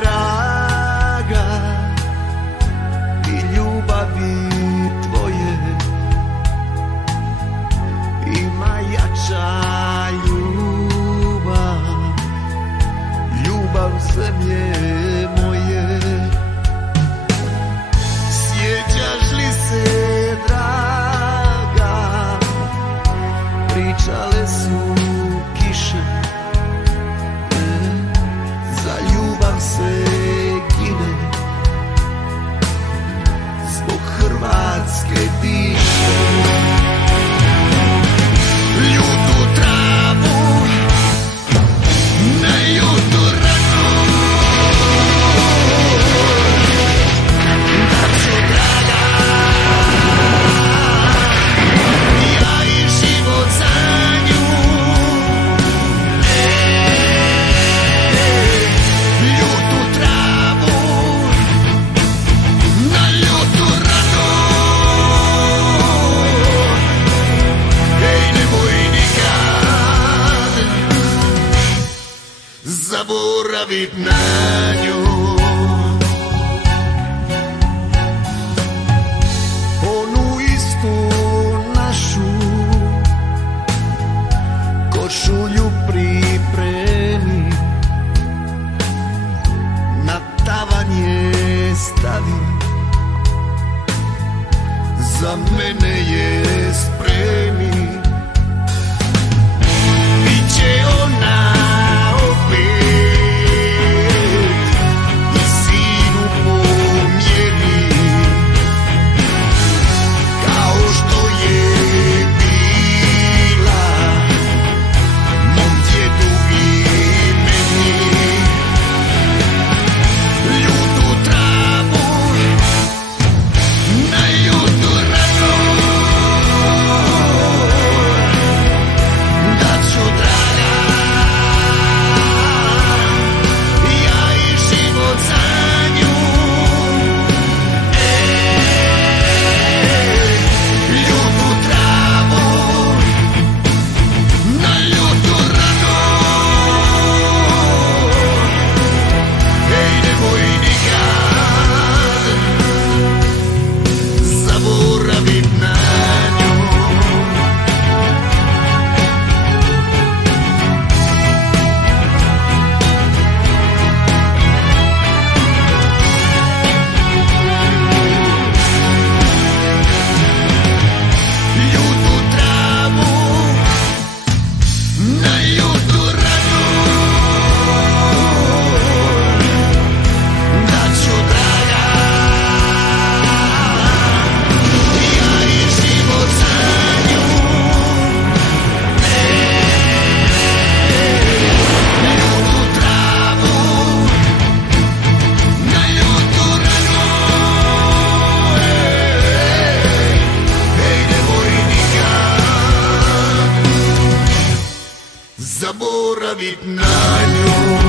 draga i ljubavi tvoje ima jača ljubav, ljubav zemlje moje. Sjećaš li se, draga, pričale su kiše, za ljubav se gine, zbog Hrvatske diše. Ljutu travu na ljutu ranu, braćo draga, ja i život za nju. Ljutu travu na ljutu ranu, ej, nemoj nikad zaboravit na nju. Onu istu našu košulju pripremi, na tavan je stavi, za mene je spremi. Biće ona opet i sinu po mjeri, kao što je bila mom djedu i meni. Ljutu travu na ljutu ranu, daću draga, ja i život za nju. Ljutu travu na ljutu ranu, ej, nemoj nikad zaboravit na nju. Ljutu travu na ljutu ranu, daću draga, ja i život za nju. Ljutu travu na ljutu ranu, ej, nemoj nikad zaboravit na nju.